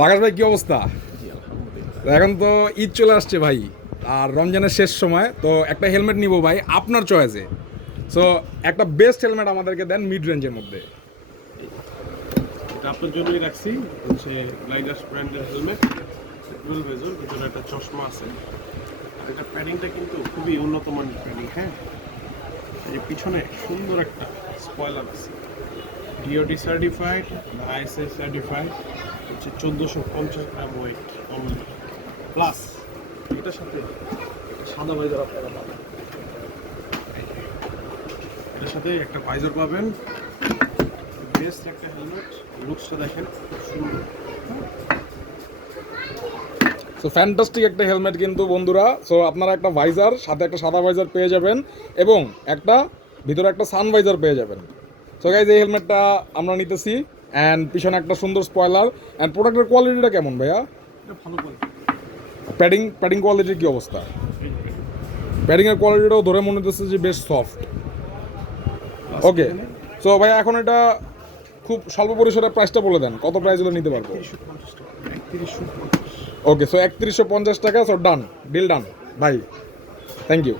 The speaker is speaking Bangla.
পাকাশ ভাই কি অবস্থা? এখন তো ঈদ চলে আসছে ভাই, আর রমজানের শেষ সময় তো একটা হেলমেট নিব ভাই আপনার চয়েসে। সো একটা বেস্ট হেলমেট আমাদেরকে দেন মিড রেঞ্জের মধ্যে। এটা আপনার জন্যই রাখছি, হচ্ছে লাইগার্স ব্র্যান্ডের হেলমেট, ডুয়াল ভেজর, ভিতরে একটা চশমা আছে। আর এটা প্যাডিংটা কিন্তু খুবই উন্নত মানের প্যাডিং। হ্যাঁ, এই পিছনে সুন্দর একটা স্পয়লার আছে, ডিওটি সার্টিফাইড বা আইএসআই সার্টিফাইড, হচ্ছে 1450 গ্রাম ওয়েট অনলি। প্লাস এটার সাথে সাদা ভাইজার আপনারা পাবেন, এটার সাথে একটা ভাইজার পাবেন। বেস্ট একটা হেলমেট, লুকসটা দেখেন খুব সুন্দর। সো ফ্যান্টাস্টিক একটা হেলমেট কিন্তু বন্ধুরা। সো আপনারা একটা ভাইজার সাথে একটা সাদা ভাইজার পেয়ে যাবেন এবং একটা ভিতরে একটা সান ভাইজার পেয়ে যাবেন। সো গাইজ এই হেলমেটটা আমরা নিতেছি, অ্যান্ড পিছনে একটা সুন্দর স্পয়লার। অ্যান্ড প্রোডাক্টের কোয়ালিটিটা কেমন ভাইয়া? এটা ভালো কোয়ালিটি। প্যাডিং কোয়ালিটির কি অবস্থা? প্যাডিংয়ের কোয়ালিটিটাও ধরে মনে হচ্ছে যে বেশ সফট। ওকে, সো ভাই এখন এটা খুব স্বল্প পরিসরে প্রাইসটা বলে দেন, কত প্রাইস হলে নিতে পারবো? 3150 টাকা, 3150। ওকে, সো 3150 টাকা। সো ডান, ডিল ডান ভাই, থ্যাংক ইউ।